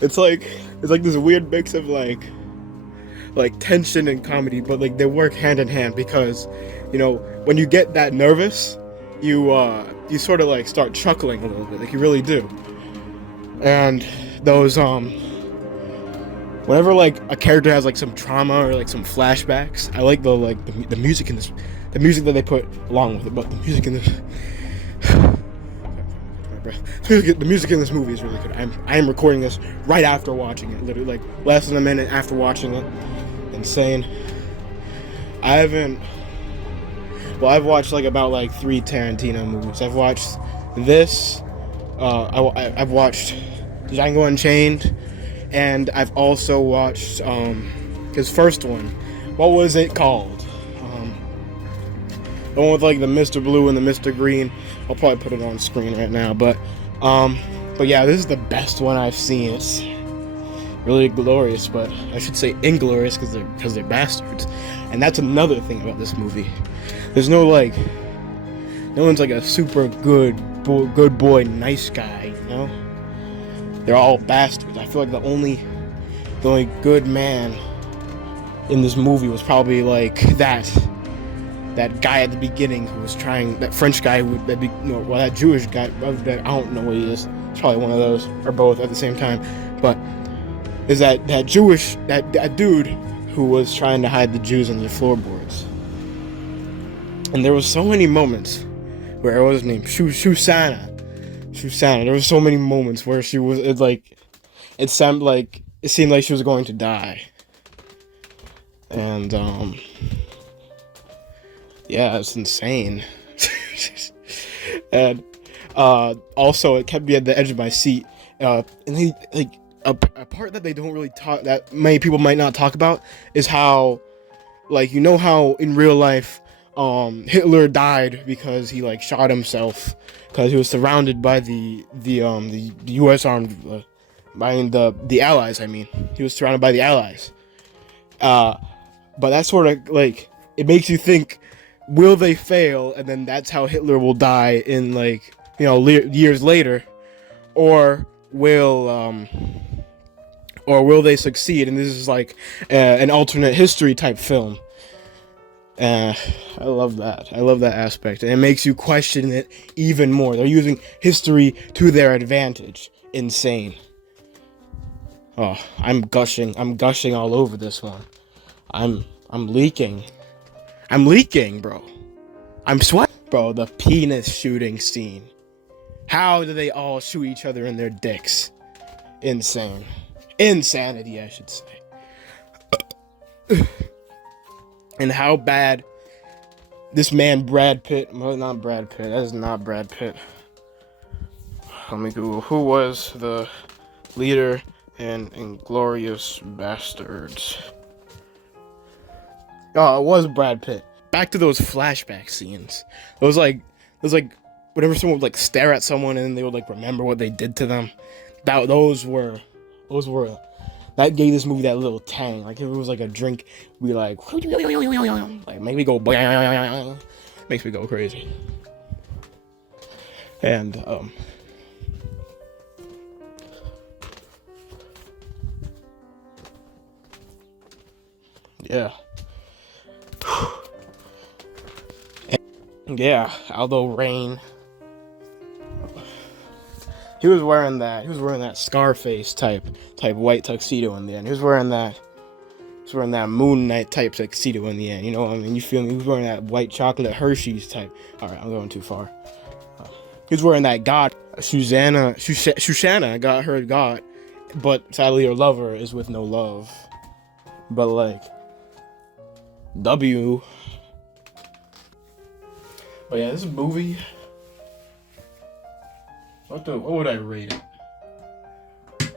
it's like this weird mix of like tension and comedy, but like they work hand in hand because, when you get that nervous, you sort of like start chuckling a little bit, like you really do. And those whenever like a character has like some trauma or like some flashbacks, I like the music in this, the music that they put along with it. But the music in this, the music in this movie is really good. I am recording this right after watching it, literally like less than a minute after watching it. Insane. I haven't. Well, I've watched like about like 3 Tarantino movies. I've watched this. I've watched Django Unchained, and I've also watched his first one. What was it called? The one with like the Mr. Blue and the Mr. Green. I'll probably put it on screen right now, but yeah, this is the best one I've seen. It's really glorious, but I should say inglorious because they're bastards, and that's another thing about this movie. There's no one's like a super good boy, nice guy, you know. They're all bastards. I feel like the only good man in this movie was probably like that guy at the beginning who was trying, that French guy that Jewish guy, I don't know what he is. It's probably one of those or both at the same time, but is that Jewish that dude who was trying to hide the Jews under the floorboards. And there was so many moments where it was named Shusana. There was so many moments where she was it seemed like she was going to die. And yeah, it's insane. And also it kept me at the edge of my seat. And he, like a part that they don't really talk, that many people might not talk about, is how, like, how in real life Hitler died because he like shot himself because he was surrounded by the U.S. armed by the Allies. I mean, he was surrounded by the Allies. But that sort of like, it makes you think, will they fail, and then that's how Hitler will die in years later, or will they succeed? And this is like an alternate history type film. I love that. I love that aspect, and it makes you question it even more. They're using history to their advantage. Insane. Oh, I'm gushing all over this one. I'm leaking. I'm leaking, bro. I'm sweating. Bro, the penis shooting scene. How do they all shoot each other in their dicks? Insane. Insanity, I should say. And how bad this man Brad Pitt, well, not Brad Pitt, that is not Brad Pitt. Let me Google, who was the leader in INGLOURIOUS Bastards? Oh, it was Brad Pitt. Back to those flashback scenes. It was like whenever someone would like stare at someone and then they would like remember what they did to them. Those were that gave this movie that little tang. Like if it was like a drink, we like make me go, makes me go crazy. And yeah. Yeah, Aldo Rain. He was wearing that Scarface type white tuxedo in the end. He was wearing that Moon Knight type tuxedo in the end. You know what I mean? You feel me? He was wearing that white chocolate Hershey's type. All right, I'm going too far. He was wearing that God. Shoshana got her God, but sadly her lover is with no love. But like W. But yeah, this movie. What would I rate it?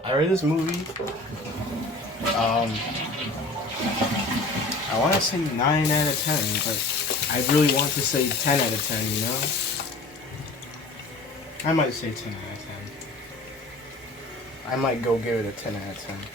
I rate this movie. I want to say 9 out of 10, but I really want to say 10 out of 10. You know, I might say 10 out of 10. I might go give it a 10 out of 10.